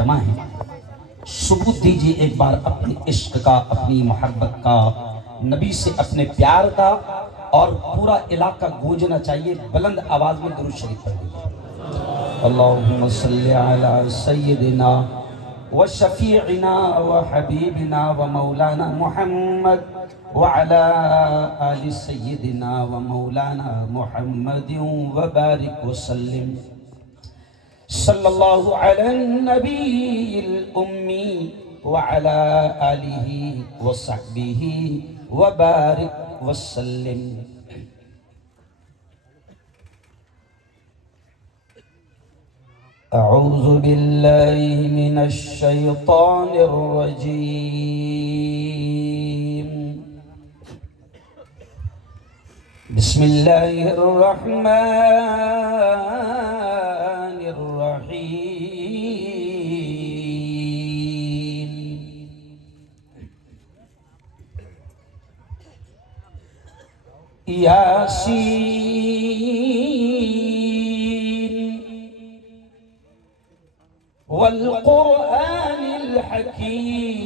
جمع ہیں، ثبوت دیجیے ایک بار اپنے عشق کا، اپنی محبت کا، نبی سے اپنے پیار کا، اور پورا علاقہ گونجنا چاہیے، بلند آواز میں درود شریف پڑھ دیجیے۔ اللہم صلی علی سیدنا و شفیعنا و حبیبنا و مولانا محمد وعلی آل سیدنا و مولانا محمد وبارک وسلم۔ صلی اللہ علی النبی الامی وعلی آلہ وصحبہ وبارک وسلم۔ اعوذ باللہ من الشیطان الرجیم۔ بسم اللہ الرحمن الرحیم۔ یاسین والقرآن الحکیم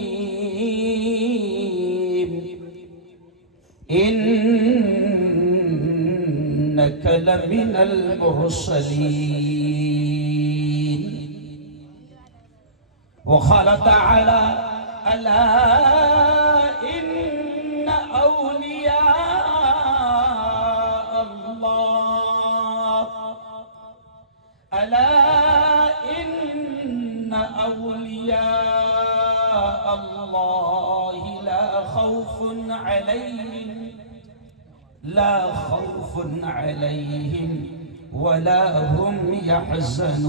انک لمن المرسلین۔ وقال تعالی الا ان اولیاء اللہ الا أولياء الله لا خوف عليهم ولا هم يحزنون۔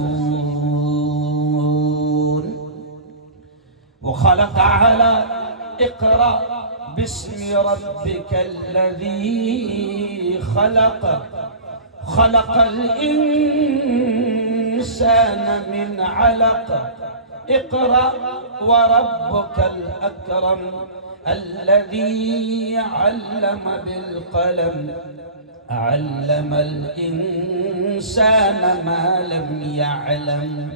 وقال تعالى اقرأ باسم ربك الذي خلق الإنسان من علق اقرأ وربك الأكرم الذي علم بالقلم علم الإنسان ما لم يعلم۔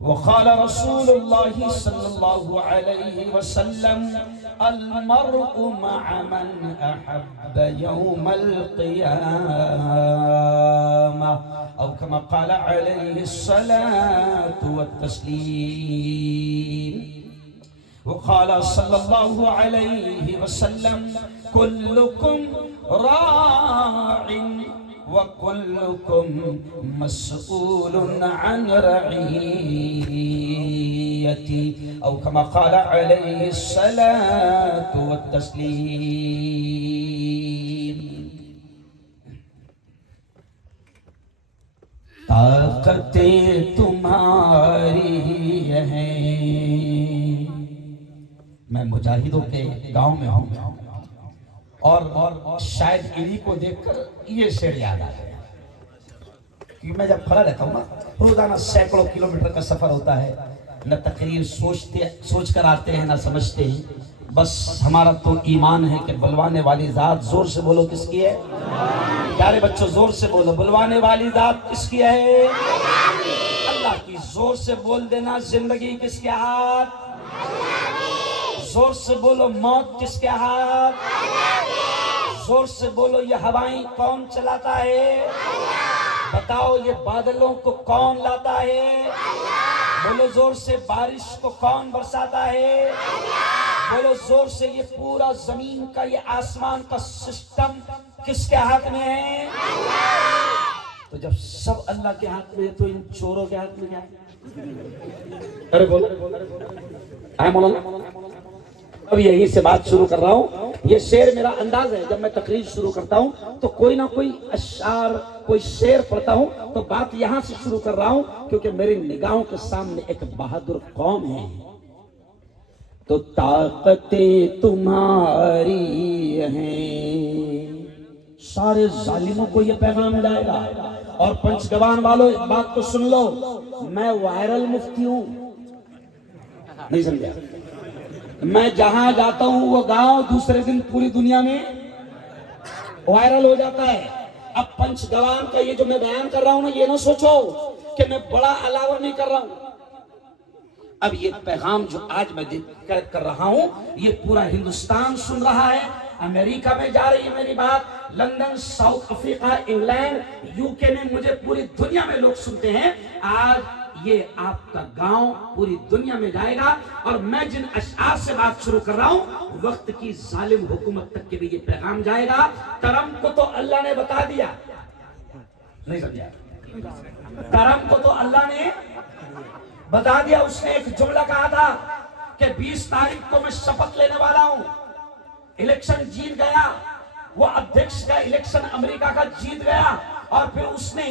وقال رسول الله صلى الله عليه وسلم المرء مع من أحب يوم القيامة، أو كما قال عليه الصلاة والتسليم۔ وقال صلى الله عليه وسلم كلكم راع وكلكم مسؤول عن رعيته، أو كما قال عليه الصلاة والتسليم۔ طاقتیں تمہاری ہیں، میں مجاہدوں کے گاؤں میں ہوں اور شاید انہی کو دیکھ کر یہ شعر یاد آ گیا کہ میں جب کھڑا رہتا ہوں نا، روزانہ سینکڑوں کلومیٹر کا سفر ہوتا ہے، نہ تقریر سوچ کر آتے ہیں نہ سمجھتے ہیں، بس ہمارا تو ایمان ہے کہ بلوانے والی ذات، زور سے بولو کس کی ہے؟ پیارے بچوں زور سے بولو، بلوانے والی ذات کس کی ہے؟ اللہ کی۔ زور سے بول دینا زندگی کس کے ہاتھ؟ زور سے بولو موت کس کے ہاتھ؟ زور سے بولو یہ ہوائیں کون چلاتا ہے؟ بتاؤ یہ بادلوں کو کون لاتا ہے؟ بولو زور سے بارش کو کون برساتا ہے؟ بولو زور سے یہ پورا زمین کا یہ آسمان کا سسٹم کس کے ہاتھ میں ہے؟ تو جب سب اللہ کے ہاتھ میں ہے تو ان چوروں کے ہاتھ میں کیا ہے؟ ارے بولو مولانا، اب یہیں سے بات شروع کر رہا ہوں۔ یہ شعر میرا انداز ہے، جب میں تقریر شروع کرتا ہوں تو کوئی نہ کوئی اشعار، کوئی شعر پڑھتا ہوں تو بات یہاں سے شروع کر رہا ہوں، کیونکہ میری نگاہوں کے سامنے ایک بہادر قوم ہے۔ تو طاقتیں تمہاری ہیں، سارے ظالموں کو یہ پیغام جائے گا۔ اور پنچ گوان والوں ایک بات تو سن لو، میں وائرل مفتی ہوں، نہیں سمجھا؟ میں جہاں جاتا ہوں وہ گاؤں دوسرے دن پوری دنیا میں وائرل ہو جاتا ہے۔ اب پنچ گوان کا یہ جو میں بیان کر رہا ہوں نا، یہ نہ سوچو کہ میں بڑا علاوہ نہیں کر رہا ہوں، اب یہ پیغام جو آج میں کر رہا ہوں یہ پورا ہندوستان سن رہا ہے، امریکہ میں جا رہی ہے میری بات، London, South Africa, England, you کے میں مجھے پوری دنیا میں لوگ سنتے ہیں۔ آج یہ آپ کا گاؤں پوری دنیا میں جائے گا، اور میں جن اشعار سے بات شروع کر رہا ہوں وقت کی ظالم حکومت تک کے بھی یہ پیغام جائے گا۔ ٹرمپ کو تو اللہ نے بتا دیا، نہیں سمجھا؟ ٹرمپ کو تو اللہ نے بتا دیا، اس نے ایک جملہ کہا تھا کہ 20 تاریخ کو میں شپت لینے والا ہوں، الیکشن جیت گیا، وہ ادھیکش کا الیکشن امریکہ کا جیت گیا، اور پھر اس نے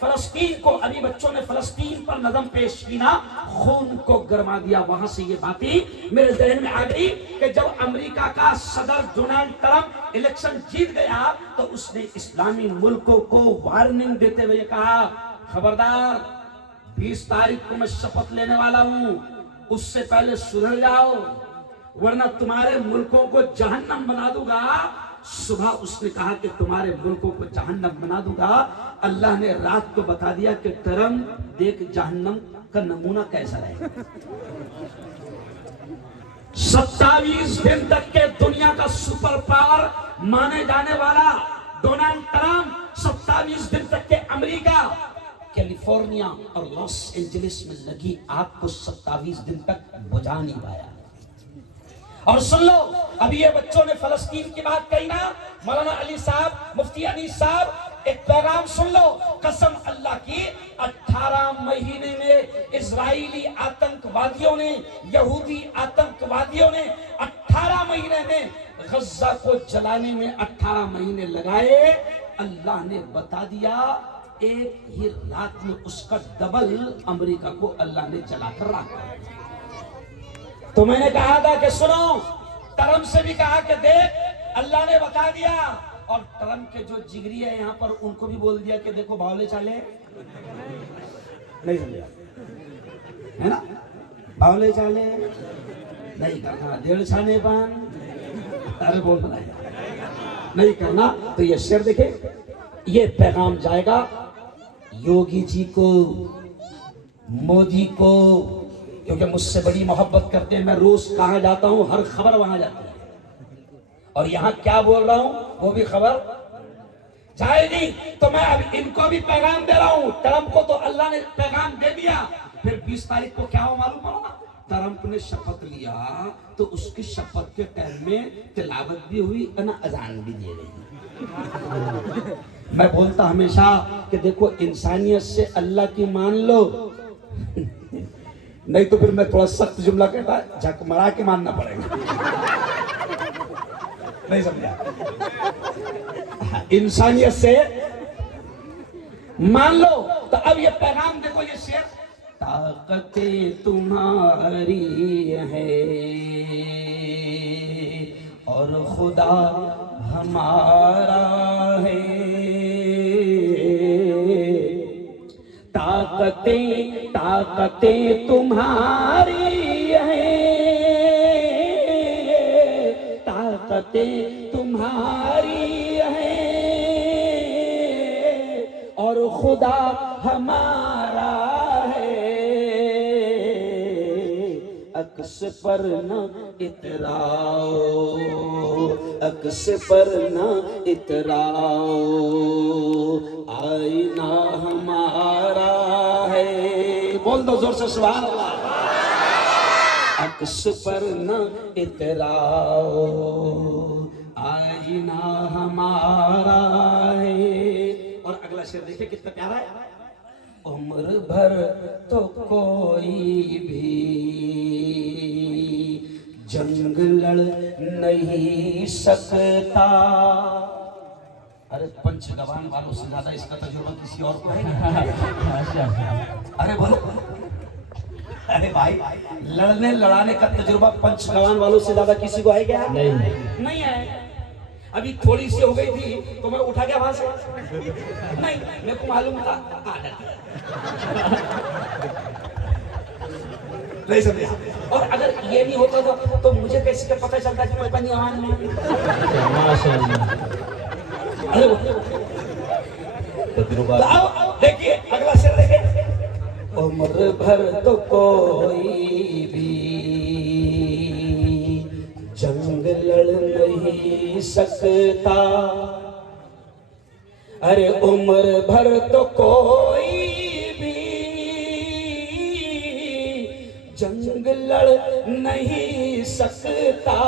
فلسطین کو، ابھی بچوں نے فلسطین پر نظم پیش کی نا، خون کو گرما دیا۔ وہاں سے یہ باتیں میرے ذہن میں آ گئی کہ جب امریکہ کا صدر ڈونلڈ ٹرمپ الیکشن جیت گیا تو اس نے اسلامی ملکوں کو وارننگ دیتے ہوئے کہا، خبردار 20 تاریخ کو میں شپت لینے والا ہوں، اس سے پہلے سدھر جاؤ ورنہ تمہارے ملکوں کو جہنم بنا دوں گا۔ صبح اس نے کہا کہ تمہارے ملکوں کو جہنم بنا دوں گا، اللہ نے رات کو بتا دیا کہ ٹرمپ دیکھ جہنم کا نمونہ کیسا رہے۔ 27 دن تک کے دنیا کا سپر پاور مانے جانے والا ڈونلڈ ٹرمپ 27 دن تک کے امریکہ، کیلیفورنیا اور لاس اینجلس میں لگی آگ کو 27 دن تک بجھا نہیں پایا۔ اور سن لو، ابھی یہ بچوں نے فلسطین کی بات کہی نا، مولانا علی صاحب، مفتی انیس صاحب، ایک پیغام سن لو، قسم اللہ کی 18 مہینے میں اسرائیلی آتنکوادیوں نے، یہودی آتنکوادیوں نے 18 مہینے میں غزہ کو جلانے میں 18 مہینے لگائے۔ اللہ نے بتا دیا ایک ہی رات میں اس کا ڈبل امریکہ کو اللہ نے جلا کر رکھا۔ تو میں نے کہا تھا کہ سنو، ٹرمپ سے بھی کہا کہ دیکھ اللہ نے بتا دیا، اور ٹرمپ کے جو جگری ہے یہاں پر ان کو بھی بول دیا کہ دیکھو باولے چالے، نہیں سمجھا ہے نا، باولے چالے نہیں کرنا، ڈیڑھ چھانے پان، ارے بول بنا نہیں کرنا۔ تو یہ شعر دیکھیں، یہ پیغام جائے گا یوگی جی کو، مودی کو، کیونکہ مجھ سے بڑی محبت کرتے ہیں، میں روز کہاں جاتا ہوں ہر خبر وہاں جاتی ہے، اور یہاں کیا بول رہا ہوں وہ بھی خبر جائے گی۔ تو میں اب ان کو بھی پیغام دے رہا ہوں، ٹرمپ کو تو اللہ نے پیغام دے دیا، پھر 20 تاریخ کو کیا ہو معلوم پڑا، ٹرمپ نے شپت لیا تو اس کی شپت کے ٹائم میں تلاوت بھی ہوئی اور اذان بھی دی گئی۔ میں بولتا ہمیشہ کہ دیکھو انسانیت سے اللہ کی مان لو، نہیں تو پھر میں تھوڑا سخت جملہ کہتا جھک مرا کے ماننا پڑے گا، نہیں سمجھا؟ انسانیت سے مان لو۔ تو اب یہ پیغام دیکھو، یہ شعر، طاقتیں تمہاری ہے اور خدا ہمارا ہے، طاقتیں تمہاری ہیں، طاقتیں تمہاری ہیں اور خدا ہمارا ہے، عکس پر نہ اتراؤ، عکس پر نہ اتراؤ، آئینہ ہمارا ہے، بول دو زور سے سبحان اللہ، عکس پر نہ اتراؤ، آئینہ ہمارا ہے۔ اور اگلا شعر دیکھیں کتنا پیارا ہے، عمر بھر تو کوئی بھی جنگ لڑ نہیں سکتا۔ ارے پنچ گوان والوں سے زیادہ اس کا تجربہ کسی اور کو ہے کیا؟ ارے بولو، ارے بھائی لڑنے لڑانے کا تجربہ پنچ گوان والوں سے زیادہ کسی کو ہے کیا؟ نہیں ہے۔ ابھی تھوڑی سی ہو گئی تھی تو میں اٹھا گیا وہاں سے، نہیں میرے کو معلوم تھا نہیں سمجھا۔ اور اگر یہ نہیں ہوتا تھا تو مجھے کیسے پتہ چلتا کہ میں پنی آوان میں، دیکھیے اگلا شعر دیکھیں، عمر بھر تو کوئی بھی جنگ لڑ نہیں سکتا، ارے عمر بھر تو کوئی بھی جنگ لڑ نہیں سکتا،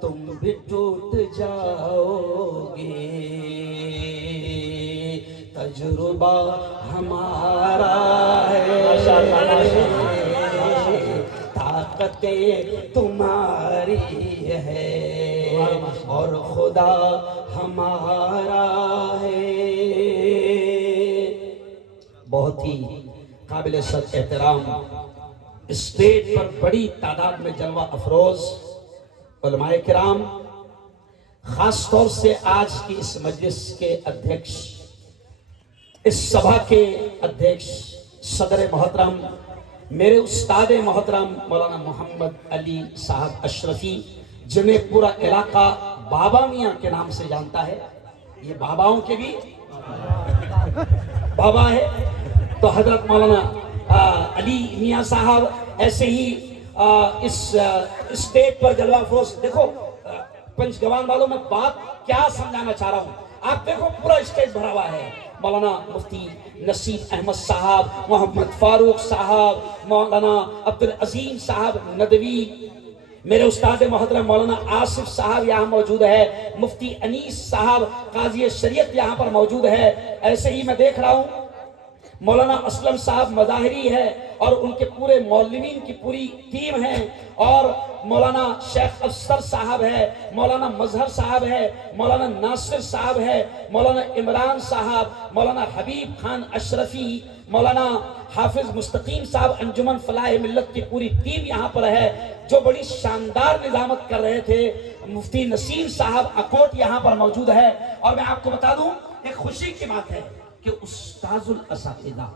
تم بھی ٹوٹ جاؤ گے، تجربہ ہمارا ہے، طاقتیں تمہاری ہے اور خدا ہمارا ہے۔ بہت ہی قابل صد احترام اسٹیج پر بڑی تعداد میں جلوہ افروز علماء کرام، خاص طور سے آج کی اس مجلس کے ادھیکش، اس سبھا کے ادھیکش صدر محترم میرے استاد محترم مولانا محمد علی صاحب اشرفی، جنہیں پورا علاقہ بابا میاں کے نام سے جانتا ہے، یہ باباؤں کے بھی بابا ہے، تو حضرت مولانا علی میاں صاحب ایسے ہی اس اسٹیج پر جلوہ افروز۔ دیکھو پنچ گوان والوں میں بات کیا سمجھانا چاہ رہا ہوں، آپ دیکھو پورا اسٹیج بھرا ہوا ہے، مولانا مفتی نصیر احمد صاحب، محمد فاروق صاحب، مولانا عبدالعظیم صاحب ندوی، میرے استاد محترم مولانا آصف صاحب یہاں موجود ہے، مفتی انیس صاحب قاضی شریعت یہاں پر موجود ہے، ایسے ہی میں دیکھ رہا ہوں مولانا اسلم صاحب مظاہری ہے اور ان کے پورے معلمین کی پوری ٹیم ہے، اور مولانا شیخ افسر صاحب ہے، مولانا مظہر صاحب ہے، مولانا ناصر صاحب ہے، مولانا عمران صاحب، مولانا حبیب خان اشرفی، مولانا حافظ مستقیم صاحب، انجمن فلاح ملت کی پوری ٹیم یہاں پر ہے جو بڑی شاندار نظامت کر رہے تھے، مفتی نسیم صاحب اکوٹ یہاں پر موجود ہے۔ اور میں آپ کو بتا دوں ایک خوشی کی بات ہے کہ استاذ الاساتذہ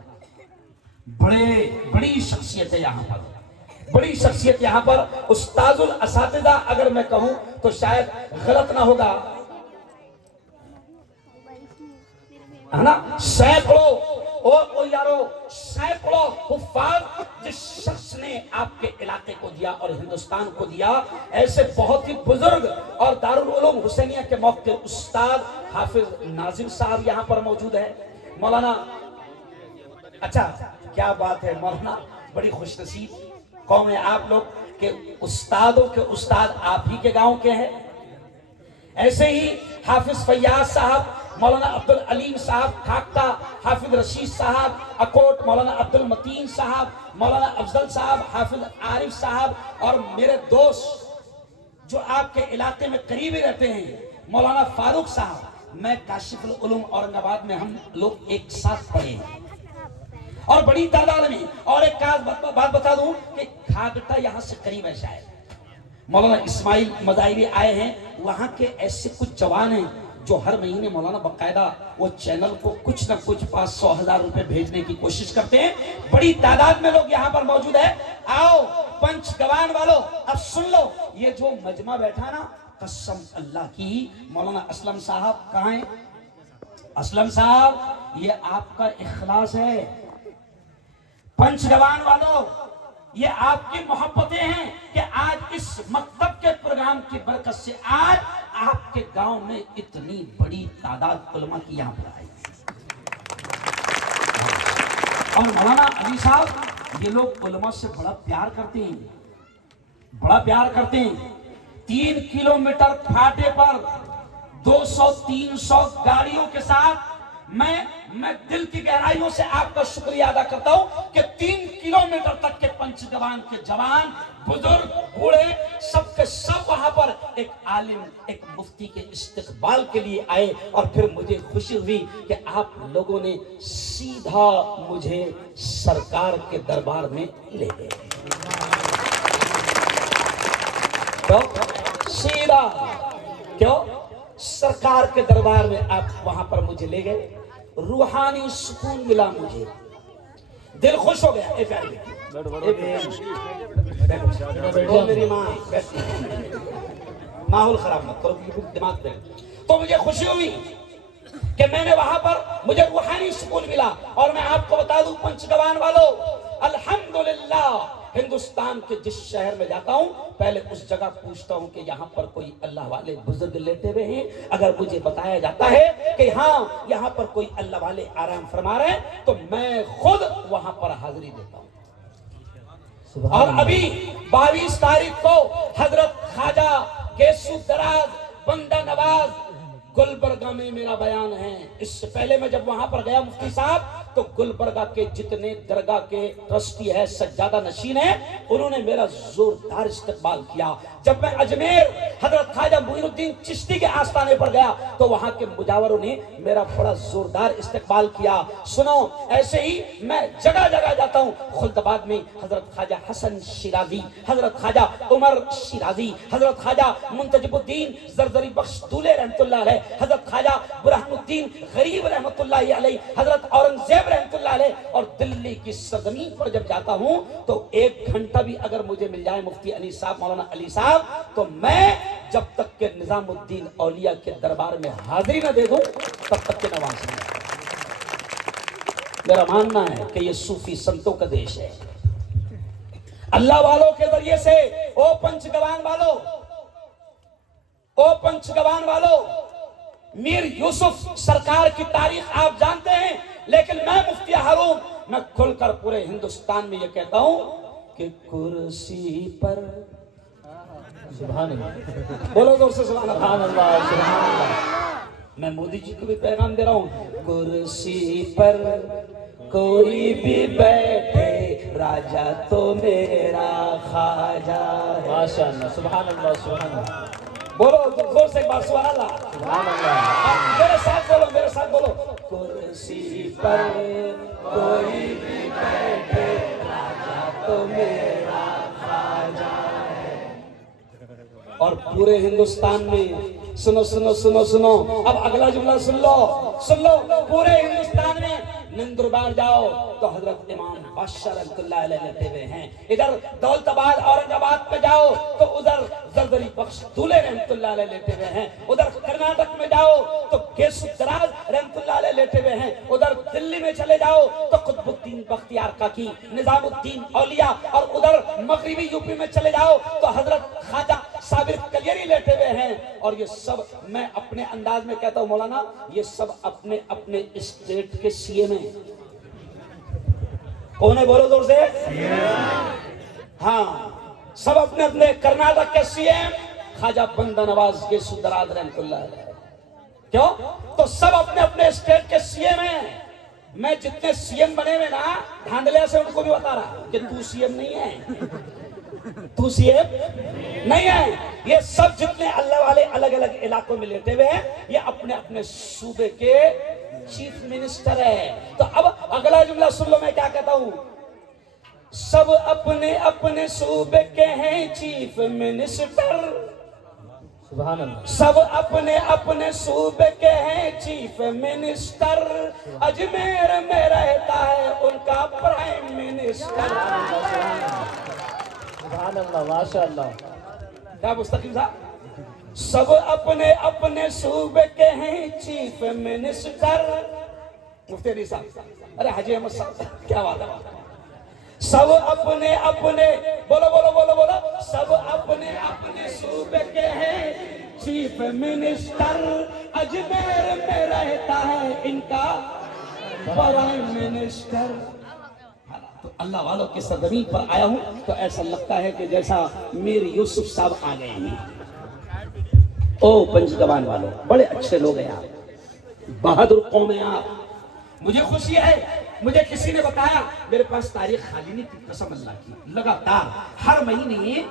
بڑی شخصیت ہے یہاں پر، بڑی شخصیت یہاں پر استاذ الاساتذہ اگر میں کہوں تو شاید غلط نہ ہوگا، ہے نا؟ سینکڑوں حفاظ جس شخص نے آپ کے علاقے کو دیا اور ہندوستان کو دیا، ایسے بہت ہی بزرگ اور دارالعلوم حسینیہ کے موقع استاد حافظ ناظم صاحب یہاں پر موجود ہے، مولانا، اچھا کیا بات ہے مولانا، بڑی خوش نصیب قوم ہے آپ لوگ کہ استادوں کے استاد آپ ہی کے گاؤں کے ہیں۔ ایسے ہی حافظ فیاض صاحب، مولانا عبدالعلیم صاحب کھاکتا، حافظ رشید صاحب اکوٹ، مولانا عبدالمتین صاحب، مولانا افضل صاحب، حافظ عارف صاحب، اور میرے دوست جو آپ کے علاقے میں قریبی رہتے ہیں مولانا فاروق صاحب، میں کاشف العلوم اورنگ آباد میں ہم لوگ ایک ساتھ پڑھے ہیں اور بڑی تعداد میں، اور ایک بات بتا دوں کہ کھاگٹا یہاں سے قریب ہے، شاید مولانا اسماعیل مظاہری آئے ہیں، وہاں کے ایسے کچھ جوان ہیں جو ہر مہینے مولانا باقاعدہ وہ چینل کو کچھ نہ کچھ 500,000 روپے بھیجنے کی کوشش کرتے ہیں، بڑی تعداد میں لوگ یہاں پر موجود ہے۔ آؤ پنچ گوان والو اب سن لو، یہ جو مجمع بیٹھا نا، قسم اللہ کی، مولانا اسلم صاحب کہاں ہیں؟ اسلم صاحب یہ آپ کا اخلاص ہے، پنچ گوان والو یہ آپ کی محبتیں ہیں کہ آج اس مکتب کے پروگرام کی برکت سے آج آپ کے گاؤں میں اتنی بڑی تعداد علماء کی یہاں پر آئی، اور مولانا علی صاحب یہ لوگ علماء سے بڑا پیار کرتے ہیں، بڑا پیار کرتے ہیں۔ 3 کلومیٹر پھاٹے پر 200-300 گاڑیوں کے ساتھ میں دل کی گہرائیوں سے آپ کا شکریہ ادا کرتا ہوں کہ 3 کلومیٹر تک کے پنچ گوان کے جوان، بزرگ، بوڑھے، سب کے سب وہاں پر ایک عالم، ایک مفتی کے استقبال کے لیے آئے، اور پھر مجھے خوشی ہوئی کہ آپ لوگوں نے سیدھا مجھے سرکار کے دربار میں لے گئے، سیدھا کیوں؟ سرکار کے دربار میں آپ وہاں پر مجھے لے گئے، روحانی سکون ملا، مجھے دل خوش ہو گیا۔ میری ماں ماحول خراب مت کرو، دماغ پہ، تو مجھے خوشی ہوئی کہ میں نے وہاں پر مجھے روحانی سکون ملا. اور میں آپ کو بتا دوں پنچگوان والوں، الحمدللہ ہندوستان کے جس شہر میں جاتا ہوں پہلے اس جگہ پوچھتا ہوں کہ یہاں پر کوئی اللہ والے بزرگ لیٹے ہوئے ہیں. اگر مجھے بتایا جاتا ہے کہ ہاں یہاں پر کوئی اللہ والے آرام فرما رہے ہیں تو میں خود وہاں پر حاضری دیتا ہوں. اور ابھی 22 تاریخ کو حضرت خواجہ گیسو دراز بندہ نواز گلبرگہ میں میرا بیان ہے. اس سے پہلے میں جب وہاں پر گیا مفتی صاحب تو گلبرگہ کے جتنے درگاہ کے ٹرسٹی ہے سجادہ نشین ہیں انہوں نے میرا زوردار استقبال کیا. جب میں اجمیر حضرت خواجہ معین الدین چشتی کے آستانے پر گیا تو وہاں کے مجاوروں نے میرا بڑا زوردار استقبال کیا. سنو ایسے ہی میں جگہ جگہ جاتا ہوں. خلدآباد میں حضرت خواجہ حسن شیرازی، حضرت خواجہ عمر شیرازی، حضرت خواجہ منتجب الدین زرزری بخش دولے رحمت اللہ علیہ، حضرت خواجہ برہان الدین غریب رحمت اللہ علیہ، حضرت اورنگزیب رحمت اللہ علیہ. اور دلی کی سرزمین پر جب جاتا ہوں تو 1 گھنٹہ بھی اگر مجھے مل جائے مفتی علی صاحب مولانا علی صاحب تو میں جب تک کہ نظام الدین اولیاء کے دربار میں حاضری نہ دے دوں تب تک کہ نواز نہیں. میرا ماننا ہے کہ یہ صوفی سنتوں کا دیش ہے. اللہ والوں کے ذریعے سے او پنچگوان والوں میر یوسف سرکار کی تاریخ آپ جانتے ہیں، لیکن میں مفتی ہارون میں کھل کر پورے ہندوستان میں یہ کہتا ہوں کہ کرسی پر سبحان اللہ بولو زور سے سبحان اللہ سبحان اللہ. میں مودی جی کو بھی پیغام دے رہا ہوں، کرسی پر کوئی بھی بیٹھے راجا تو میرا خواجہ ہے. ماشاءاللہ سبحان اللہ سبحان اللہ. بولو زور سے ایک بار سبحان اللہ سبحان اللہ. میرے ساتھ بولو کرسی پر کوئی بھی بیٹھے راجا تو میرا خواجہ ہے. اور پورے ہندوستان میں سنو سنو سنو سنو اب اگلا جملہ سن لو. پورے ہندوستان میں نندربار جاؤ تو حضرت امام بادشاہ رحمت اللہ علیہ لیٹے ہوئے ہیں. ادھر دولت آباد اورنگ آباد پہ جاؤ تو ادھر زرزری بخش دولے رحمت اللہ علیہ لیٹے ہوئے ہیں. ادھر کرناٹک میں جاؤ تو گیسو دراز رحمت اللہ علیہ لیٹے ہوئے ہیں. ادھر دلی میں چلے جاؤ تو قطب الدین بختیار کاکی، نظام الدین اولیاء. اور ادھر مغربی یوپی میں چلے جاؤ تو حضرت خواجہ صابر کلیری لیٹے ہوئے ہیں. اور یہ سب میں اپنے انداز میں کہتا ہوں مولانا یہ سب اپنے اپنے اسٹیٹ کے سی ایم ہیں. کون ہے بولو زور سے. ہاں سب اپنے اپنے کرناٹک کے سی ایم خواجہ بندہ نواز گیسو دراز رحمت اللہ علیہ. کیوں؟ تو سب اپنے اپنے اسٹیٹ کے سی ایم ہیں. میں جتنے سی ایم بنے ہوئے نا دھاندلیا سے ان کو بھی بتا رہا کہ تو سی ایم نہیں ہے، تو سی ایم نہیں ہے. یہ سب جتنے اللہ والے الگ الگ علاقوں میں لیٹے ہوئے ہیں یہ اپنے اپنے صوبے کے چیف منسٹر ہے. تو اب اگلا جملہ سن لو میں کیا کہتا ہوں. سب اپنے اپنے صوبے کے ہیں چیف منسٹر. سبحان اللہ. سب اپنے اپنے صوبے کے ہیں چیف منسٹر. اجمیر میں رہتا ہے ان کا پرائم منسٹر. سبحان اللہ ماشاء اللہ. کیا مستقیم صاحب؟ سب اپنے اپنے صوبے کے ہیں چیف منسٹر. مفتی علی صاحب ارے حاجی احمد صاحب کیا بات ہے. سب اپنے اپنے بولو بولو بولو بولو سب اپنے اپنے صوبے کے ہیں چیف منسٹر. اجمیر میں رہتا ہے ان کا پرائم منسٹر. تو اللہ والوں کے سرزمین پر آیا ہوں تو ایسا لگتا ہے کہ جیسا میر یوسف صاحب آ گئے ہیں. او پنچگوان والوں بڑے اچھے لوگ ہیں آپ، بہادر قوم ہیں آپ. مجھے خوشی ہے مجھے کسی نے بتایا میرے پاس تاریخ خالی نہیں تھی قسم اللہ کی. لگاتار ہر مہینے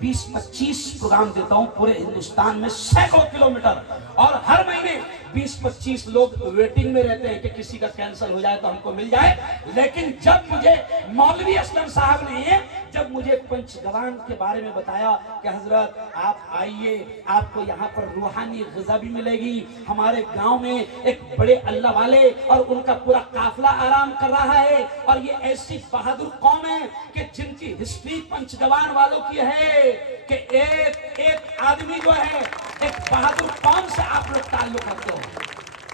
20-25 پروگرام دیتا ہوں پورے ہندوستان میں سینکڑوں کلومیٹر. اور ہر مہینے 20-25 لوگ ویٹنگ میں رہتے ہیں کہ کسی کا کینسل ہو جائے تو ہم کو مل جائے. لیکن جب مجھے مولوی اسلم صاحب نے جب مجھے پنچگوان کے بارے میں بتایا کہ حضرت آپ آئیے آپ کو یہاں پر روحانی غذا بھی ملے گی. ہمارے گاؤں میں ایک بڑے اللہ والے اور ان کا پورا قافلہ آرام کر رہا ہے اور یہ ایسی بہادر قوم ہے کہ جن کی ہسٹری پنچگوان والوں کی ہے کہ ایک آدمی جو ہے ایک بہادر قوم سے آپ لوگ تعلق رکھتے ہو.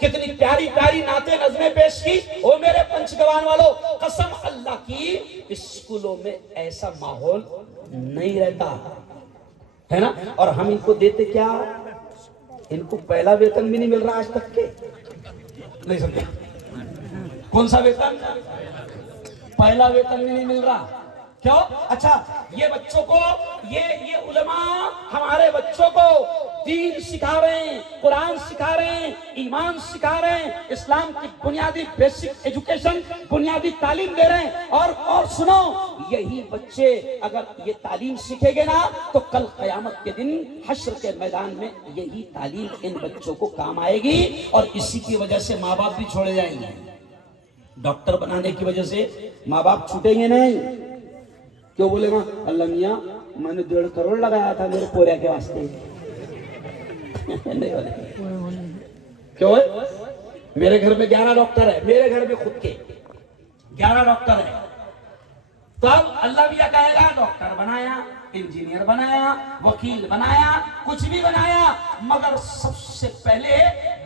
کتنی پیاری پیاری نعتیں نظمیں پیش کی. او میرے پنچگوان والوں، قسم اللہ کی اسکولوں میں ایسا ماحول نہیں رہتا ہے نا. اور ہم ان کو دیتے کیا؟ ان کو پہلا ویتن بھی نہیں مل رہا آج تک کے. نہیں سمجھا؟ کون سا ویتن؟ پہلا ویتن بھی نہیں مل رہا. کیوں؟ اچھا یہ بچوں کو یہ علماء ہمارے بچوں کو دین سکھا رہے ہیں، قرآن سکھا رہے ہیں، ایمان سکھا رہے ہیں، اسلام کی بنیادی بیسک ایجوکیشن، بنیادی تعلیم دے رہے ہیں. اور سنو، یہی بچے اگر یہ تعلیم سیکھیں گے نا تو کل قیامت کے دن حشر کے میدان میں یہی تعلیم ان بچوں کو کام آئے گی. اور اسی کی وجہ سے ماں باپ بھی چھوڑے جائیں گے. ڈاکٹر بنانے کی وجہ سے ماں باپ چھوٹیں گے نہیں. کیوں بولے گا اللہ میاں میں نے 1.5 کروڑ لگایا تھا میرے پوریا کے واسطے. نہیں بولے. کیوں ہے؟ میرے گھر میں 11 ڈاکٹر ہے، میرے گھر میں خود کے 11 ڈاکٹر ہے. تو اب اللہ بھی کہے گا ڈاکٹر بنایا، انجینئر بنایا، وکیل بنایا، کچھ بھی بنایا، مگر سب سے پہلے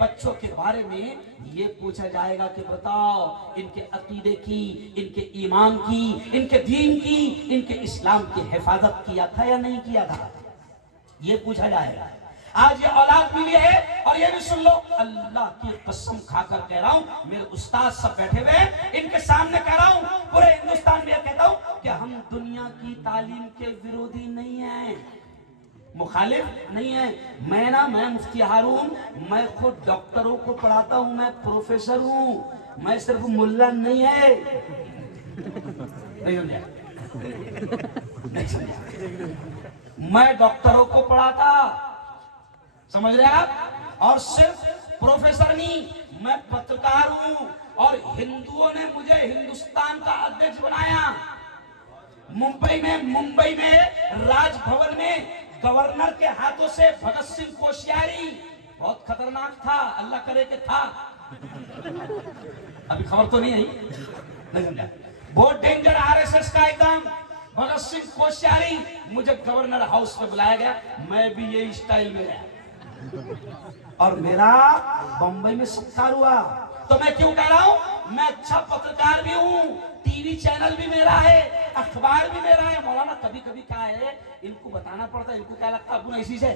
بچوں کے بارے میں یہ پوچھا جائے گا کہ بتاؤ ان کے عقیدے کی، ان کے ایمان کی، ان کے دین کی، ان کے اسلام کی حفاظت کیا تھا یا نہیں کیا تھا. یہ پوچھا جائے گا. آج یہ اولاد ملی ہے. اور یہ بھی سن لو، اللہ کی قسم کھا کر کہہ رہا ہوں، میرے استاد سب بیٹھے ہوئے ان کے سامنے کہہ رہا ہوں، پورے ہندوستان میں یہ کہتا ہوں کہ ہم دنیا کی تعلیم کے ورودھی نہیں ہیں، مخالف نہیں ہیں. میں مفتی ہارون، میں خود ڈاکٹروں کو پڑھاتا ہوں، میں پروفیسر ہوں، میں صرف ملا نہیں ہے. نہیں سمجھا؟ میں ڈاکٹروں کو پڑھاتا، سمجھ رہے آپ؟ اور صرف پروفیسر نہیں، میں پترکار ہوں. اور ہندوؤں نے مجھے ہندوستان کا ادھیکش بنایا. ممبئی میں راج بھون میں گورنر کے ہاتھوں سے بھگت سنگھ کوشیاری، بہت خطرناک تھا، اللہ کرے کہ تھا، ابھی خبر تو نہیں آئی، نہیں سمجھا؟ بہت ڈینجر RSS کا ایک دم. بھگت سنگھ کوشیاری، مجھے گورنر ہاؤس میں بلایا گیا، میں بھی یہ اسٹائل میں رہا اور میرا بمبئی میں ستکار ہوا. تو میں کیوں کہہ رہا ہوں، میں اچھا پترکار بھی ہوں، ٹی وی چینل بھی میرا ہے، اخبار بھی میرا ہے. مولانا کبھی کبھی کیا ہے، ان کو بتانا پڑتا ہے، ان کو کیا لگتا ہے اپنا اسی سے.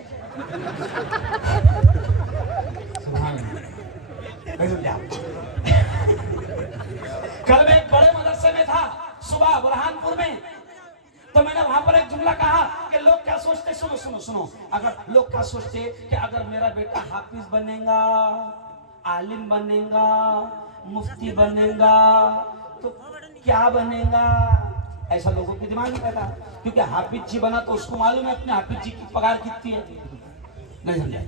کل میں ایک بڑے مدرسے میں تھا، صبح برہان پور میں، تو میں نے وہاں پر ایک جملہ کہا کہ لوگ کیا سوچتے، سنو، اگر لوگ کیا سوچتے کہ اگر میرا بیٹا حافظ بنے گا، عالم بنے گا، مفتی بنے گا تو کیا بنے گا. ایسا لوگوں کے دماغ میں کہتا، کیونکہ حافظ جی بنا تو اس کو معلوم ہے اپنے حافظ جی کی پگار کتنی ہے. نہیں سمجھا؟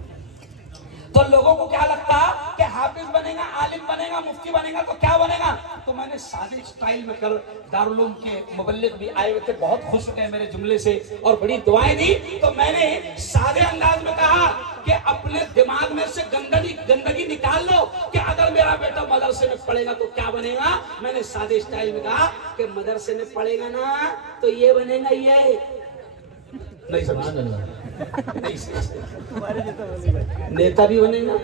تو لوگوں کو کیا لگتا کہ حافظ بنے گا، عالم بنے گا، مفتی بنے گا تو کیا بنے گا. تو میں نے سادے اسٹائل میں کل دارالعلوم کے مبلغ بھی آئے ہوئے تھے، بہت خوش ہوئے میرے جملے سے اور بڑی دعائیں دی. تو میں نے سادے انداز میں کہا کہ اپنے دماغ میں سے گندگی نکال لو کہ اگر میرا بیٹا مدرسے میں پڑھے گا تو کیا بنے گا. میں نے سادے اسٹائل میں کہا کہ مدرسے میں پڑھے گا نا تو یہ بنے گا. یہ نہیں سمجھا؟ نیتا بھی بنے گا.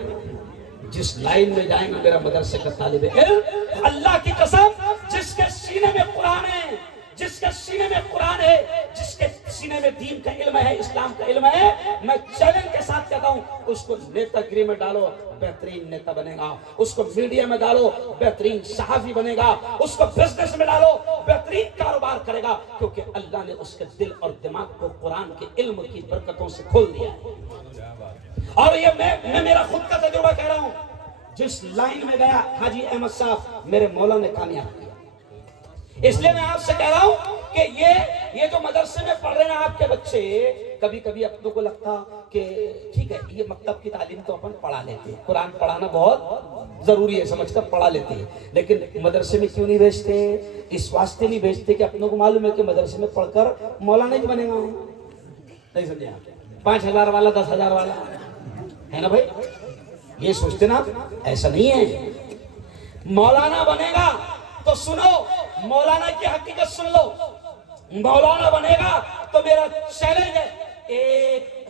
جس لائن میں جائیں گا میرا مدرسے کا طالب علم، اللہ کی قسم، جس کے سینے میں قرآن ہے، جس کے سینے میں قرآن ہے، جس کے سینے میں دین کا علم ہے، اسلام کا علم ہے، میں چیلنج کے ساتھ کہتا ہوں اس کو نیتا گری میں ڈالو، بہترین نیتا بنے گا. اس کو میڈیا میں ڈالو، بہترین صحافی بنے گا. اس کو بزنس میں ڈالو، بہترین کاروبار کرے گا، کیونکہ اللہ نے اس کے دل اور دماغ کو قرآن کے علم کی برکتوں سے کھول دیا ہے. اور یہ میں میرا خود کا تجربہ کہہ رہا ہوں. جس لائن میں گیا حاجی احمد صاحب میرے مولا نے کامیاب کیا. اس لیے میں آپ سے کہہ رہا ہوں کہ یہ جو مدرسے میں پڑھ رہے ہیں آپ کے بچے، کبھی کبھی اپنوں کو لگتا کہ ٹھیک ہے یہ مکتب کی تعلیم تو اپن پڑھا لیتے ہیں، قرآن پڑھانا بہت ضروری ہے سمجھ کر پڑھا لیتے ہیں، لیکن مدرسے میں کیوں نہیں بھیجتے؟ اس واسطے نہیں بھیجتے کہ اپنوں کو معلوم ہے کہ مدرسے میں پڑھ کر مولانا نہیں بنے گا. نہیں سمجھے؟ 5,000 والا 10,000 والا ہے نا بھائی، یہ سوچتے نا. ایسا نہیں ہے. مولانا بنے گا تو سنو، مولانا کی حقیقت سن لو. مولانا بنے گا تو میرا چیلنج ہے، ایک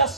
10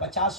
50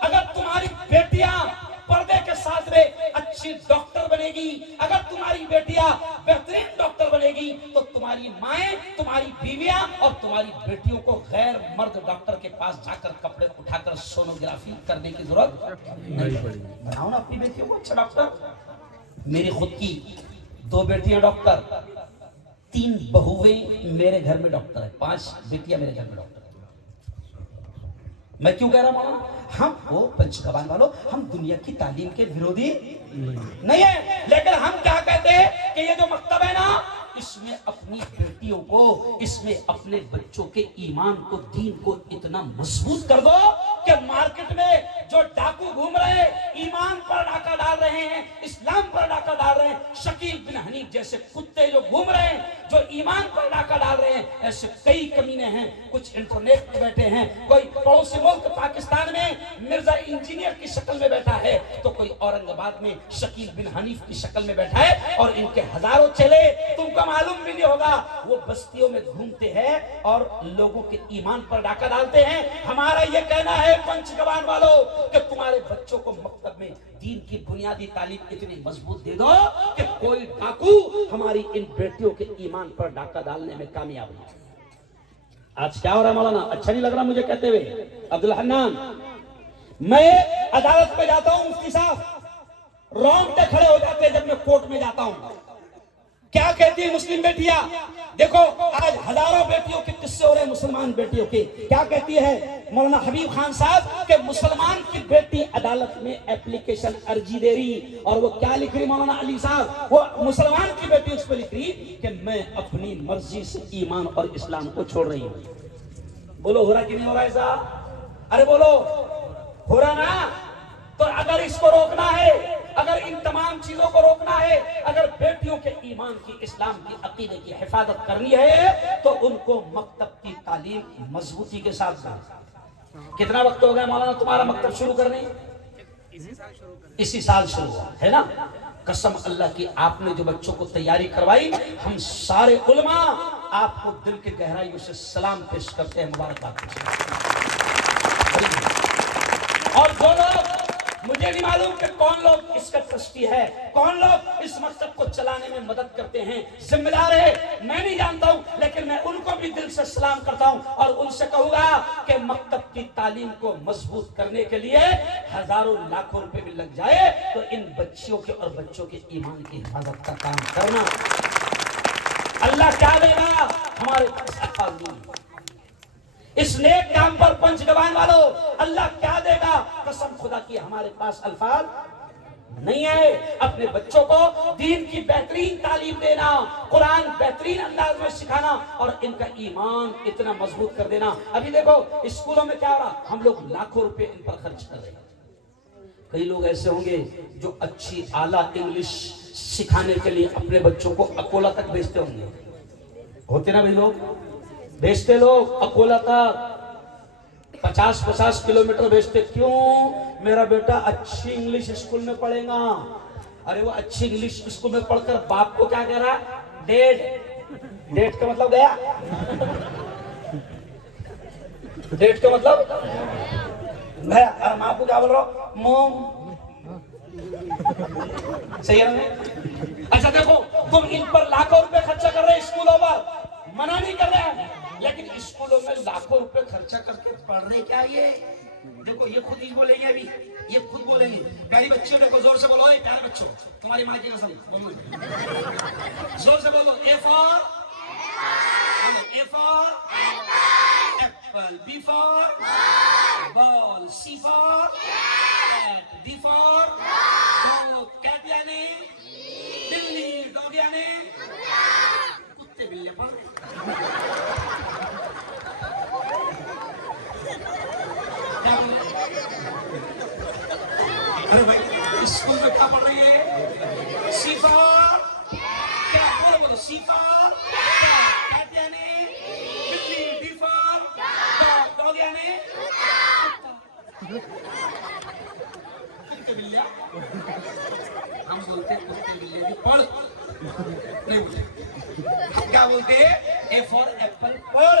اگر تمہاری بیٹیاں پردے کے ساتھ میں اچھی ڈاکٹر بنے گی، اگر تمہاری بیٹیاں بہترین ڈاکٹر بنے گی، تو تمہاری مائیں، تمہاری بیویاں اور تمہاری بیٹیوں کو غیر مرد ڈاکٹر کے پاس جا کر کپڑے اٹھا کر سونوگرافی کرنے کی ضرورت نہیں پڑے گی۔ بناؤ نا اپنی بیٹیوں کو اچھا ڈاکٹر۔ میری خود کی 2 بیٹیاں ڈاکٹر، 3 بہویں میرے گھر میں ڈاکٹر ہیں، 5 بیٹیاں میرے گھر میں ڈاکٹر ہیں۔ میں کیوں کہہ رہا ہوں؟ ہم وہ پنچ گبان والوں، ہم دنیا کی تعلیم کے ویرودھی نہیں ہیں، لیکن ہم کیا کہتے ہیں کہ یہ جو مکتب ہے نا، اس میں اپنی بیٹیوں کو، اس میں اپنے بچوں کے ایمان کو، دین کو اتنا مضبوط کر دو کہ مارکیٹ میں جو ڈاکو گھوم رہے ہیں، ایمان پر ڈاکہ ڈال رہے ہیں، اسلام پر ڈاکہ ڈال رہے ہیں، شکیل بن حنیف جیسے کتے جو گھوم رہے ہیں، جو ایمان پر ڈاکہ ڈال رہے ہیں، ایسے کئی کمینے ہیں۔ کچھ انٹرنیٹ پہ بیٹھے ہیں، کوئی پڑوسی ملک پاکستان میں مرزا انجینئر کی شکل میں بیٹھا ہے، تو کوئی اورنگ آباد میں شکیل بن حنیف کی شکل میں بیٹھا ہے، اور ان کے ہزاروں چلے، تم کو معلوم بھی نہیں ہوگا۔ وہ بستیوں میں گھومتے ہیں اور لوگوں کے ایمان پر ڈاکہ ڈالتے ہیں۔ ہمارا یہ کہنا ہے پنچ گبان والوں کہ تمہارے بچوں کو مکتب میں دین کی بنیادی تعلیم اتنی مضبوط دے دو کہ کوئی ڈاکو ہماری ان بیٹیوں کے ایمان پر ڈاکہ ڈالنے میں کامیاب نہیں۔ آج کیا ہو رہا ہے مولانا؟ اچھا نہیں لگ رہا مجھے کہتے ہوئے؟ عبدالحنان، میں عدالت میں جاتا ہوں، مفتی صاحب رونگٹے کھڑے ہو جاتے ہیں جب میں کورٹ میں جاتا ہوں۔ کیا کہتی ہے مسلم بیٹیاں؟ دیکھو آج ہزاروں بیٹیوں کے قصے ہو رہے ہیں، مسلمان بیٹیوں کے۔ کیا کہتی ہے مولانا حبیب خان صاحب کہ مسلمان کی بیٹی عدالت میں اپلیکیشن عرضی دے رہی، اور وہ کیا لکھ رہی مولانا علی صاحب؟ وہ مسلمان کی بیٹی اس پہ لکھ رہی کہ میں اپنی مرضی سے ایمان اور اسلام کو چھوڑ رہی ہوں۔ بولو ہو رہا کہ نہیں ہو رہا ایسا؟ ارے بولو ہو رہا نا؟ تو اگر اس کو روکنا ہے، اگر ان تمام چیزوں کو روکنا ہے، اگر بیٹیوں کے ایمان کی، اسلام کی، عقیدے کی حفاظت کرنی ہے، تو ان کو مکتب کی تعلیم مضبوطی کے ساتھ دیں۔ کتنا وقت ہو گیا مولانا تمہارا مکتب شروع کرنے؟ اسی سال شروع ہوا ہے نا؟ قسم اللہ کی آپ نے جو بچوں کو تیاری کروائی، ہم سارے علماء آپ کو دل کے گہرائیوں سے سلام پیش کرتے ہیں، مبارکباد پیش کرتے ہیں۔ اور جو لوگ، مجھے نہیں معلوم کہ کون لوگ اس کا ٹرسٹی ہے، کون لوگ اس مکتب کو چلانے میں مدد کرتے ہیں، ذمہ دار ہے، میں نہیں جانتا ہوں، لیکن میں ان کو بھی دل سے سلام کرتا ہوں اور ان سے کہوں گا کہ مکتب کی تعلیم کو مضبوط کرنے کے لیے ہزاروں لاکھوں روپے بھی لگ جائے تو ان بچیوں کے اور بچوں کے ایمان کی حفاظت کا کام کرنا۔ اللہ کیا دے گا؟ ہمارے پاس الفاظ نہیں۔ اس نیک کام پر پنچ گبان والوں اللہ کیا دے گا؟ قسم خدا کی ہمارے پاس الفاظ نہیں ہے۔ اپنے بچوں کو دین کی بہترین تعلیم دینا، قرآن بہترین انداز میں سکھانا اور ان کا ایمان اتنا مضبوط کر دینا۔ ابھی دیکھو اسکولوں میں کیا ہو رہا، ہم لوگ لاکھوں روپے ان پر خرچ کر رہے ہیں۔ کئی لوگ ایسے ہوں گے جو اچھی اعلیٰ انگلش سکھانے کے لیے اپنے بچوں کو اکولا تک بھیجتے ہوں گے، ہوتے نا بھی لوگ بھیجتے، لوگ اکولا تک 50 کلومیٹر بھیجتے۔ کیوں؟ میرا بیٹا اچھی انگلش اسکول میں پڑھے گا۔ ارے وہ اچھی انگلش اسکول میں پڑھ کر باپ کو کیا کہہ رہا ہے؟ ڈیٹ کا مطلب گیا، ڈیٹ کا مطلب گیا، اور ماں کو کیا بول رہا ہوں؟ موم۔ صحیح ہے؟ اچھا دیکھو تم ان پر لاکھوں روپے خرچہ کر رہے اسکولوں پر، منع نہیں کر رہے ہیں، لیکن اسکولوں میں لاکھوں روپے خرچہ کر کے پڑھ رہے کیا؟ یہ دیکھو یہ خود ہی بولیں گے، ابھی یہ خود بولیں گے۔ پیاری بچیوں دیکھو زور سے بولو، اے پیارے بچوں تمہاری ماں کی قسم بولو، زور سے بولو، A for apple, B for ball, C for cat, D for dog, cat یعنی بلی، ڈاگ یعنی کتے بلے پڑھ رہے۔ ارے بھائی اسکول میں کیا پڑھ رہی ہے؟ سیفا کیا بولو، سیفا کیٹ یعنی بلی، ڈیفار ڈاگ یعنی کتے بلیا۔ ہم بولتے ہیں کتے بلے بھی پڑھ، نہیں بولتے، ہم کیا بولتے ہیں؟ اے فار ایپل پڑھ،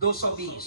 220,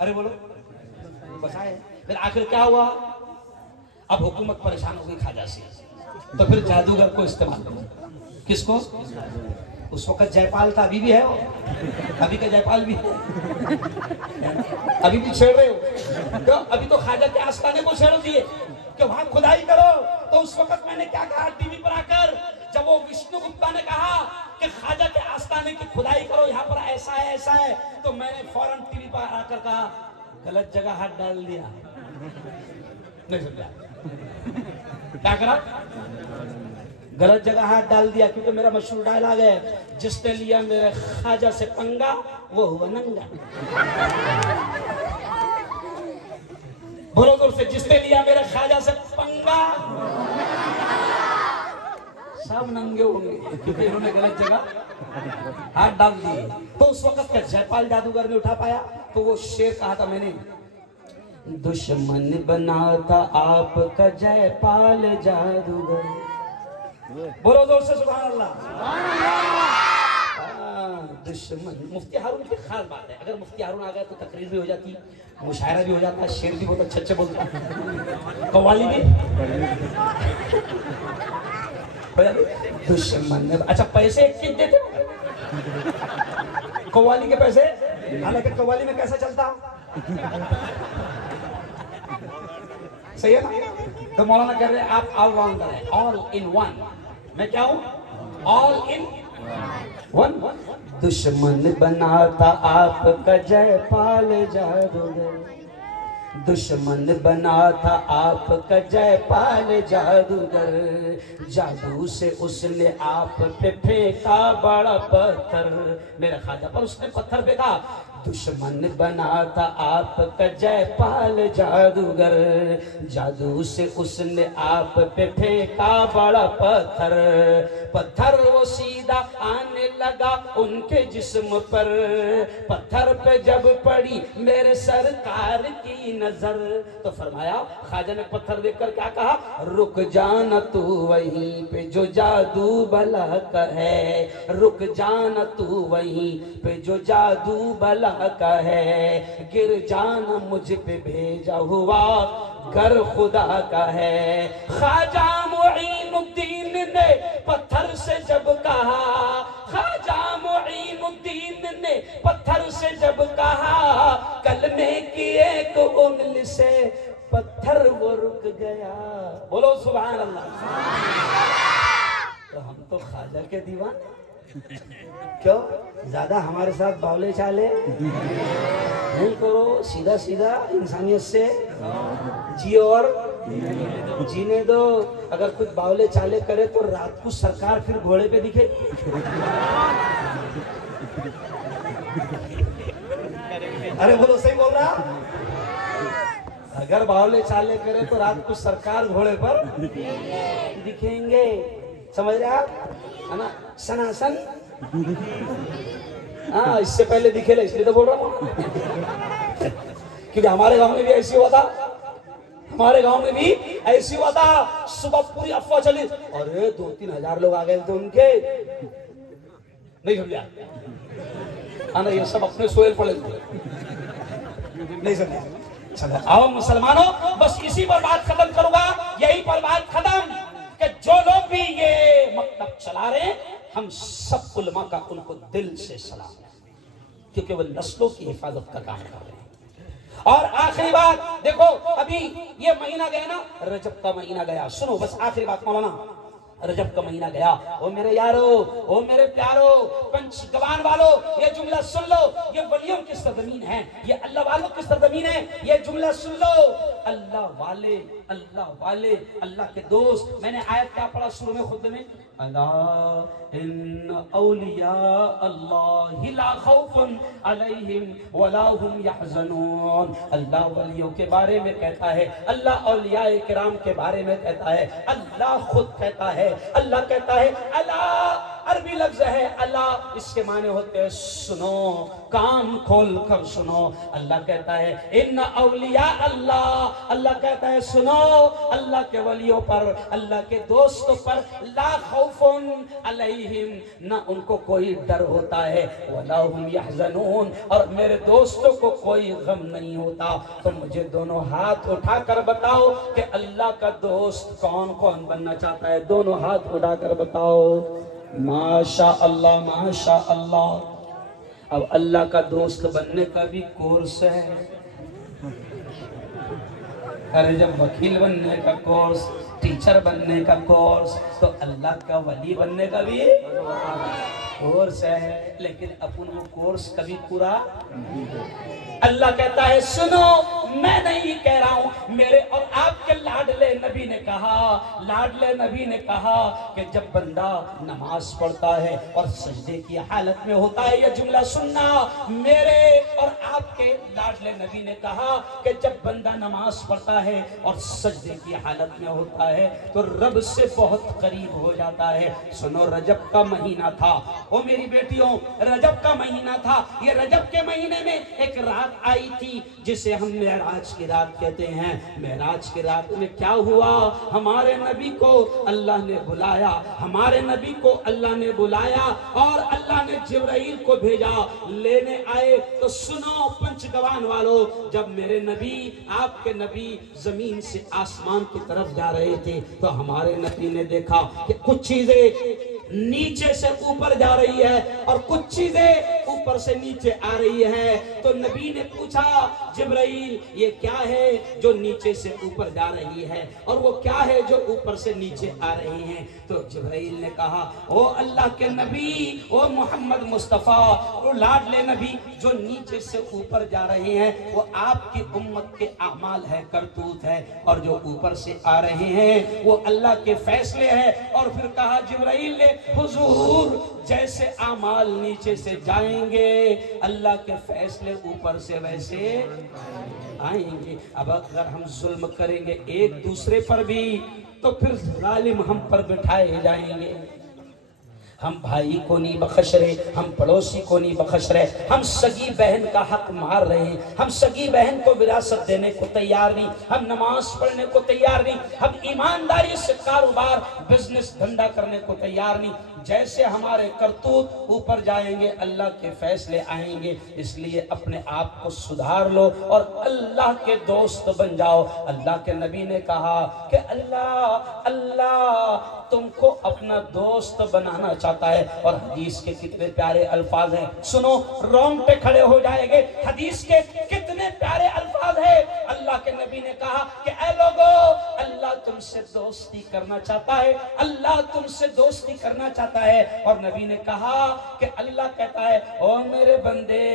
ارے بولو بسائے. پھر آخر کیا ہوا؟ اب حکومت پریشان ہو گئی خواجہ سے, تو پھر جادوگر کو استعمال کرو. کس کو؟ اس وقت جے پال تھا, ابھی بھی ہے وہ, ابھی کا جے پال بھی ہے, ابھی بھی چھیڑ رہے ہو کیوں؟ ابھی تو خواجہ کے آستانے کو چھیڑ دیے کہ وہاں خدائی کرو. تو اس وقت میں نے کیا کہا ٹی وی پر آ کر, جب وہ وشنو گپتا نے کہا کہ خواجہ کے آستانے کی کھدائی کرو, یہاں پر ایسا ہے ایسا ہے, تو میں نے فوراً ٹی وی پر آ کر کہا غلط جگہ ہاتھ ڈال دیا. نہیں سمجھا کیا کرا؟ غلط جگہ ہاتھ ڈال دیا, کیونکہ میرا مشہور ڈائلاگ ہے, جس نے لیا میرے خواجہ سے پنگا وہ ہوا ننگا. بولو زور سے, جس نے لیا میرے خواجہ سے پنگا سب ننگے ہوں گے, کیونکہ انہوں نے غلط جگہ ہاتھ ڈال دیے. تو اس وقت کا جے پال جادوگر نے اٹھا پایا, تو وہ شعر کہا تھا میں نے, دشمن بنا تھا آپ کا جے پال جادوگر. بولو زور سے سبحان اللہ. دشمن. مفتی ہارون کی خاص بات ہے, اگر مفتی ہارون آ گئے تو تقریر بھی ہو جاتی, مشاعرہ بھی ہو جاتا, شعر بھی بہت اچھے اچھے بولتا, قوالی بھی. دشمن. اچھا پیسے ایک چیز دیتے قوالی کے پیسے, حالانکہ قوالی میں کیسا چلتا صحیح ہے نا. تو مولانا کہہ رہے ہیں آپ آل راؤنڈر ہیں, آل ان ون. میں کیا ہوں؟ آل ان ون. دشمن بنا تھا آپ کا جے پال جادوگر, دشمن بنا تھا آپ کا جے پال جادوگر, جادو سے اس نے آپ پہ پھینکا بڑا پتھر. میرے خواجہ پر اس نے پتھر پھینکا. دشمن بنا تھا آپ کا جے پال جادوگر, جادو سے اس نے آپ پہ پھینکا بڑا پتھر. پتھر وہ سیدھا آنے لگا ان کے جسم پر, پتھر پہ جب پڑی میرے سرکار کی نظر, تو فرمایا خواجہ نے پتھر دیکھ کر کیا کہا, رک جانا تو وہیں پہ جو جادو بلا کا ہے, رک جانا تو وہیں پہ جو جادو بلا کا ہے, گر جانا مجھ پہ بھیجا ہوا گر خدا کا ہے. خواجہ معین الدین نے پتھر سے جب کہا, خواجہ معین الدین نے پتھر سے جب کہا, کلمے کی ایک انگلی سے پتھر وہ رک گیا. بولو سبحان اللہ. تو ہم تو خواجہ کے دیوانے, کیوں زیادہ ہمارے ساتھ باولے چالے نہیں کرو, سیدھا سیدھا انسانیت سے جیو اور جینے دو. اگر کچھ باولے چالے کرے تو رات کو سرکار پھر گھوڑے پہ دکھے. ارے بولو صحیح بول رہا, اگر باولے چالے کرے تو رات کو سرکار گھوڑے پر دکھیں گے. سمجھ رہے آپ ہے نا, سناسن. ہاں اس سے پہلے دکھے لے, اس لیے تو بول رہا ہوں, کیونکہ ہمارے گاؤں میں بھی ایسی ہوا تھا, ہمارے گاؤں میں بھی ایسی ہوا تھا. صبح پوری افواہ چلی, ارے 2-3 ہزار لوگ آ گئے تھے ان کے. نہیں سمجھا نا, یہ سب اپنے سوئل پڑے تھے. نہیں سمجھا. چلو آؤ مسلمانوں, بس اسی پر بات ختم کروں گا, یہی پر بات ختم کہ جو لوگ بھی یہ مکتب چلا رہے ہیں, ہم سب علماء کا ان کو دل سے سلام ہے, کیونکہ وہ نسلوں کی حفاظت کا کام کر رہے ہیں. اور آخری بات دیکھو, ابھی یہ مہینہ گیا نا, رجب کا مہینہ گیا. سنو بس آخری بات مولانا, رجب کا مہینہ گیا. او میرے یارو, او میرے پیارو, پنچ گوان والو, یہ جملہ سن لو. یہ ولیوں کی سرزمین ہے, یہ اللہ والوں کی سرزمین ہے. یہ جملہ سن لو, اللہ والے, اللہ والے, اللہ کے دوست. میں نے آیت کیا پڑھا شروع میں خطبے میں, الا ان اولیاء اللہ لا خوف علیہم ولا هم يحزنون. اللہ ولیوں کے بارے میں کہتا ہے, اللہ اولیاء کرام کے بارے میں کہتا ہے, اللہ خود کہتا ہے, اللہ کہتا ہے الا عربی لفظ ہے اللہ، اس کے معنی ہوتے ہیں سنو، کان کھول کر سنو۔ اللہ کہتا ہے ان اولیاء اللہ، اللہ کہتا ہے سنو، اللہ کے ولیوں پر، اللہ کے دوستوں پر، لا خوف علیہم، نہ ان کو کوئی ڈر ہوتا ہے، ولا هم يحزنون، اور میرے دوستوں کو کوئی غم نہیں ہوتا۔ تو مجھے دونوں ہاتھ اٹھا کر بتاؤ کہ اللہ کا دوست کون کون بننا چاہتا ہے؟ دونوں ہاتھ اٹھا کر بتاؤ۔ ماشاء اللہ ماشاء اللہ۔ اب اللہ کا دوست بننے کا بھی کورس ہے۔ ارے جب وکیل بننے کا کورس، ٹیچر بننے کا کورس، تو اللہ کا ولی بننے کا بھی کورس ہے، لیکن اپن وہ کورس کبھی پورا۔ اللہ کہتا ہے سنو، میں نہیں کہہ رہا ہوں، میرے اور آپ کے لاڈلے نبی نے کہا، لاڈلے نبی نے کہا کہ جب بندہ نماز پڑھتا ہے اور سجدے کی حالت میں ہوتا ہے، یہ جملہ سننا، میرے اور آپ کے لاڈلے نبی نے کہا کہ جب بندہ نماز پڑھتا ہے اور سجدے کی حالت میں ہوتا ہے تو رب سے بہت قریب ہو جاتا ہے۔ سنو، رجب کا مہینہ تھا، او میری بیٹیوں، رجب کا مہینہ تھا۔ یہ رجب کے مہینے میں ایک رات آئی تھی جسے ہم معراج کی رات کہتے ہیں۔ معراج کی رات میں کیا ہوا؟ ہمارے نبی کو اللہ نے بلایا، ہمارے نبی کو اللہ نے بلایا اور اللہ نے جبرائیل کو بھیجا، لینے آئے۔ تو سنو پنچ گوان والو، جب میرے نبی، آپ کے نبی زمین سے آسمان کی طرف جا رہے تھے تو ہمارے نبی نے دیکھا کہ کچھ چیزیں نیچے سے اوپر جا رہی ہے اور کچھ چیزیں اوپر سے نیچے آ رہی ہے۔ تو نبی نے پوچھا جبرائیل یہ کیا ہے جو نیچے سے اوپر جا رہی ہے اور وہ کیا ہے جو اوپر سے نیچے آ رہی ہیں؟ تو جبرائیل نے کہا او اللہ کے نبی، او محمد مصطفیٰ، او لاڈلے نبی، جو نیچے سے اوپر جا رہے ہیں وہ آپ کی امت کے اعمال ہے، کرتوت ہے، اور جو اوپر سے آ رہے ہیں وہ اللہ کے فیصلے ہیں۔ اور پھر کہا جبرائیل نے حضور جیسے اعمال نیچے سے جائیں گے اللہ کے فیصلے اوپر سے ویسے آئیں گے۔ اب اگر ہم ظلم کریں گے ایک دوسرے پر بھی تو پھر ظالم ہم پر بٹھائے جائیں گے۔ ہم بھائی کو نہیں بخش رہے، ہم پڑوسی کو نہیں بخش رہے، ہم سگی بہن کا حق مار رہے ہیں، ہم سگی بہن کو وراثت دینے کو تیار نہیں، ہم نماز پڑھنے کو تیار نہیں، ہم ایمانداری سے کاروبار بزنس دھندا کرنے کو تیار نہیں۔ جیسے ہمارے کرتوت اوپر جائیں گے اللہ کے فیصلے آئیں گے۔ اس لیے اپنے آپ کو سدھار لو اور اللہ کے دوست بن جاؤ۔ اللہ کے نبی نے کہا کہ اللہ تم کو اپنا دوست بنانا چاہتا ہے، اور حدیث کے کتنے پیارے الفاظ ہیں، سنو رونگٹے کھڑے ہو جائے گے۔ حدیث کے کتنے پیارے الفاظ ہیں۔ اللہ کے نبی نے کہا کہ اے لوگو، اللہ تم سے دوستی کرنا چاہتا ہے، اللہ تم سے دوستی کرنا چاہتا ہے۔ اور نبی نے کہا کہ اللہ کہتا ہے او میرے بندے،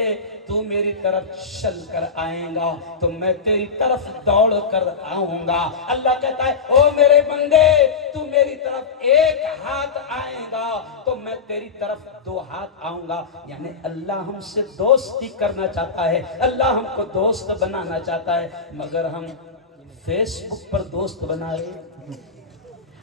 تو میری طرف چل کر آئیں گا تو میں تیری طرف دوڑ کر آؤں گا۔ اللہ کہتا ہے او میرے بندے، تو میری طرف ایک ہاتھ آئے گا تو میں تیری طرف دو ہاتھ آؤں گا۔ یعنی اللہ ہم سے دوستی کرنا چاہتا ہے، اللہ ہم کو دوست بنانا چاہتا ہے، مگر ہم فیس بک پر دوست بنا رہے،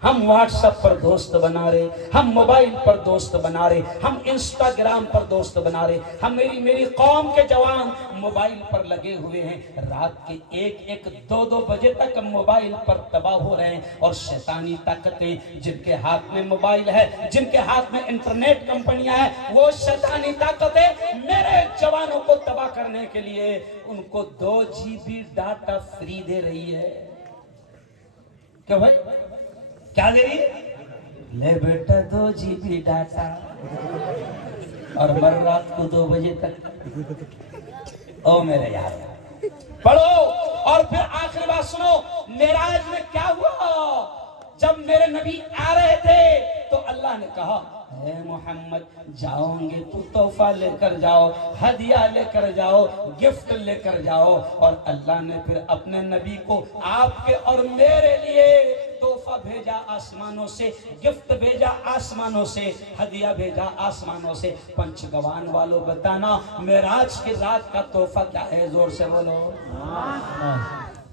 ہم واٹس ایپ پر دوست بنا رہے، ہم موبائل پر دوست بنا رہے، ہم انسٹاگرام پر دوست بنا رہے، ہم میری قوم کے جوان موبائل پر لگے ہوئے ہیں، رات کے ایک دو بجے تک موبائل پر تباہ ہو رہے ہیں۔ اور شیطانی طاقتیں جن کے ہاتھ میں موبائل ہے، جن کے ہاتھ میں انٹرنیٹ کمپنیاں ہیں، وہ شیطانی طاقتیں میرے جوانوں کو تباہ کرنے کے لیے ان کو 2 GB ڈاٹا فری دے رہی ہے۔ کیا بھائی کیا دے رہی ہے؟ لے بیٹا 2 GB ڈاٹا، اور مر رات کو 2 بجے تک۔ او میرے یار پڑھو۔ اور پھر آخری بات سنو، معراج میں کیا ہوا؟ جب میرے نبی آ رہے تھے تو اللہ نے کہا اے محمد جاؤں گے تو تحفہ لے کر جاؤ، ہدیہ لے کر جاؤ، گفٹ لے کر جاؤ۔ اور اللہ نے پھر اپنے نبی کو آپ کے اور میرے لیے تحفہ بھیجا آسمانوں سے، گفٹ بھیجا آسمانوں سے، ہدیہ بھیجا آسمانوں سے۔ پنچ گوان والوں بتانا معراج کی رات کا تحفہ کیا ہے؟ زور سے بولو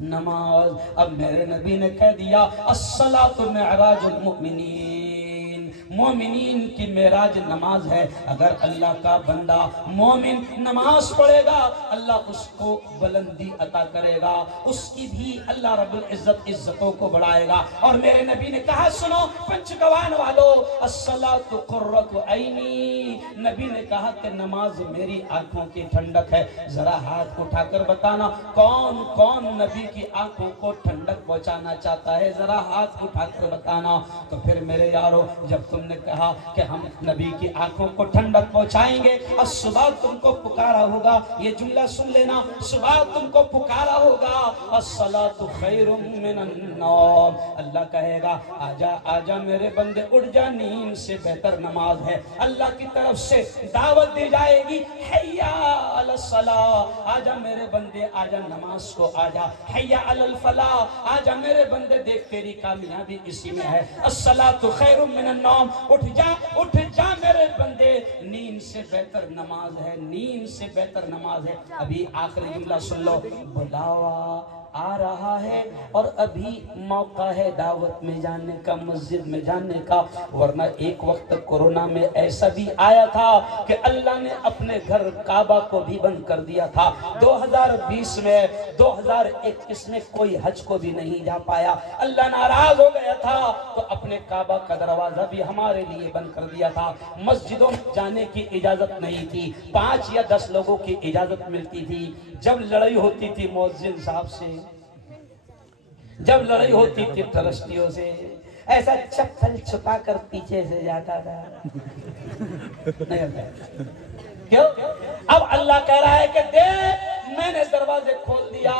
نماز۔ اب میرے نبی نے کہہ دیا الصلاۃ معراج المؤمنین، مومنین کی معراج نماز ہے. اگر اللہ کا بندہ مومن نماز پڑھے گا اللہ اس کو بلندی عطا کرے گا, اس کی بھی اللہ رب العزت عزتوں کو بڑھائے گا. اور میرے نبی نے کہا, سنو پنچ گوان والو, الصلاۃ قرۃ عینی, نبی نے کہا کہ نماز میری آنکھوں کی ٹھنڈک ہے. ذرا ہاتھ اٹھا کر بتانا کون کون نبی کی آنکھوں کو ٹھنڈک پہنچانا چاہتا ہے, ذرا ہاتھ اٹھا کر بتانا. تو پھر میرے یارو جب تم نے کہا کہ ہم نبی کی آنکھوں کو ٹھنڈک پہنچائیں گے, اور صبح تم کو پکارا ہوگا, یہ جملہ سن لینا, صبح تم کو پکارا ہوگا الصلاۃ خیر من النوم, اللہ کہے گا آجا آجا میرے بندے, اٹھ جا, نیند سے بہتر نماز ہے. اللہ کی طرف سے دعوت دی جائے گی, حیا علی الصلاۃ, آجا میرے بندے آجا نماز کو آجا, حیا علی الفلاح, آجا میرے بندے دیکھ تیری کامیابی اسی میں ہے. الصلاۃ خیر من النوم, اٹھ جا میرے بندے, نیند سے بہتر نماز ہے, نیند سے بہتر نماز ہے. ابھی آخری جملہ سن لو, بلاوا آ رہا ہے اور ابھی موقع ہے دعوت میں جانے کا, مسجد میں جانے کا, ورنہ ایک وقت کورونا میں ایسا بھی آیا تھا کہ اللہ نے اپنے گھر کعبہ کو بھی بند کر دیا تھا. 2020 میں 2021 میں کوئی حج کو بھی نہیں جا پایا, اللہ ناراض ہو گیا تھا تو اپنے کعبہ کا دروازہ بھی ہمارے لیے بند کر دیا تھا. مسجدوں میں جانے کی اجازت نہیں تھی, 5 یا 10 لوگوں کی اجازت ملتی تھی. جب لڑائی ہوتی تھی مؤذن صاحب سے, جب لڑائی ہوتی تھی ٹرسٹیوں سے, ایسا چپل چھپا کر پیچھے سے جاتا تھا. کیوں؟ اب اللہ کہہ رہا ہے کہ دیکھ میں نے دروازے کھول دیا,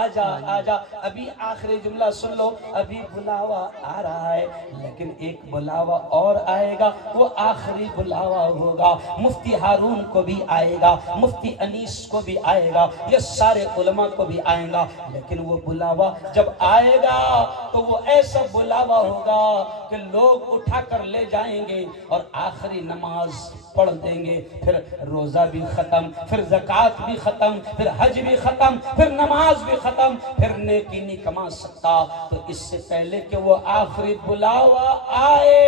آجا آجا. ابھی آخری جملہ سن لو, ابھی بلاوا آ رہا ہے لیکن ایک بلاوا اور آئے گا, وہ آخری بلاوا ہوگا. مفتی ہارون کو بھی آئے گا, مفتی انیس کو بھی آئے گا, یہ سارے علماء کو بھی آئے گا, لیکن وہ بلاوا جب آئے گا تو وہ ایسا بلاوا ہوگا کہ لوگ اٹھا کر لے جائیں گے اور آخری نماز پڑھ دیں گے, پھر روزہ بھی ختم, پھر زکوٰۃ بھی ختم, پھر حج بھی ختم, پھر نماز بھی ختم, پھر نیکی نہیں کما سکتا. تو اس سے پہلے کہ وہ آخری بلاوا آئے,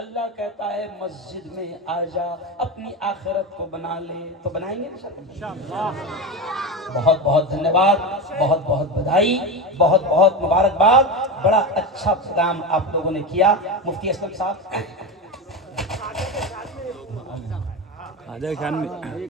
اللہ کہتا ہے مسجد میں آ جا, اپنی آخرت کو بنا لے. تو بنائیں گے انشاءاللہ. بہت بہت دھنیہ واد, بہت بہت بدھائی, بہت بہت مبارکباد. بڑا اچھا پروگرام آپ لوگوں نے کیا. مفتی اسلم صاحب